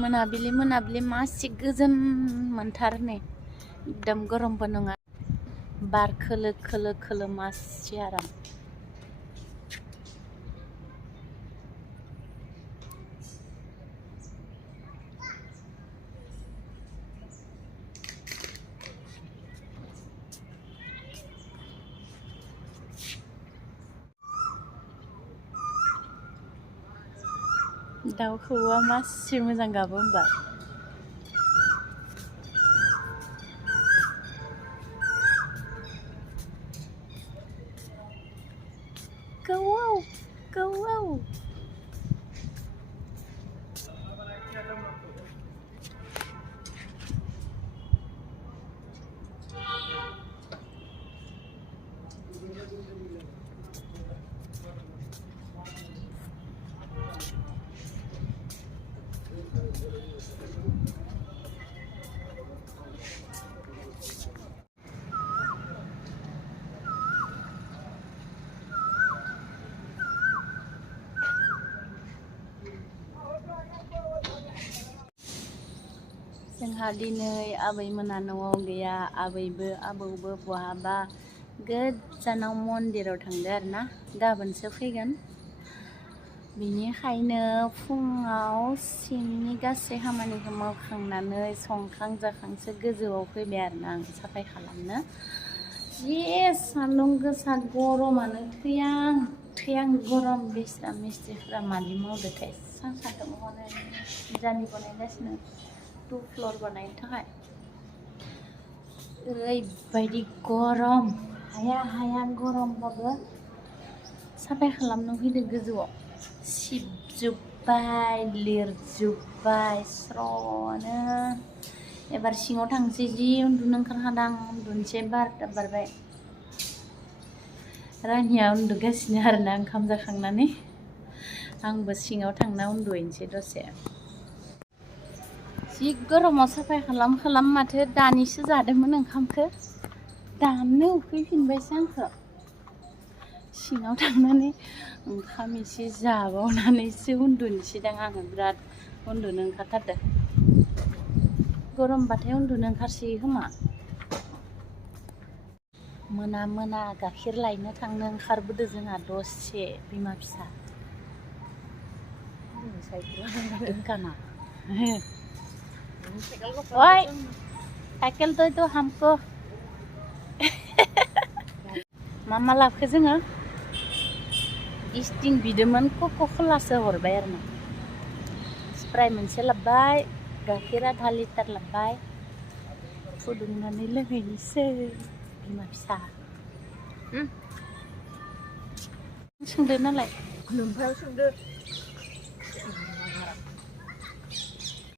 मोनाबिलि मोनाबिलि मासि गोजोन मोनथारो नै एकदम गरमबो नङा बार खोलो खोलो खोलो मासि आराम दाउ खौवौआ मासि मोजां गाबो होमबा खौवौ खौवौ जोंहा दिनै आबैमोना न'आव गैया आबैबो आबौबो बहाबा गोजानाव मन्दिराव थांदो आरोना गाबोनसो फैगोन बिनिखायनो फुङाव सिंनि गासै खामानिखौ मावखांनानै संखां जाखांसो गोजौआव फैबाय आरोना आं साफाय खालामनो जि सान्दुं गोसा गरमानो थैहां गरम बिस्रा मिस्ट्रिफोरा मादि मावदोथाय सान्दुंआवनो जानि बानायगासिनो 2 फ्ल'र बानायनो थाखाय ओरैबायदि गरम हाया गरमबाबो साफाय खालामनो फैदो गोजौआव सिबजोब्बाय लिरजोब्बाय स्र'नो एबार सिङाव थांसै जि उन्दुनो ओंखारखादां उन्दुनोसै 12ता बारबाय रानिया उन्दुगासिनो आरोना ओंखाम जाखांनानै आंबो सिङाव थांना उन्दुहैनोसै दसे जि गरमाव साफाय खालाम माथो दानिसो जादोंमोन ओंखामखौ दानो उखैफिनबायसो आंखौ सिङाव थांनानै ओंखाम एसे जाबावनानैसो उन्दुनोसैदां आङो बिराद उन्दुनो ओंखारथारदों गरमबाथाय उन्दुनो ओंखारसोयो खोमा मोना गाइखेर लायनो थांनो ओंखारबोदो जोंहा दसे बिमा फिसा दुकाना ओइ साइकेल दो हमको मा लाबोखो जोङो स्टिं बिदोंमोन क'काक'लासो हरबाय आरो ना स्प्राइट मोनसे लाबोबाय गाइखेर आधा लिटार लाबोबाय फुदुंनानै लोंहैनोसै बिमा फिसा सोंदो नालाय नोमफायाव सोंदो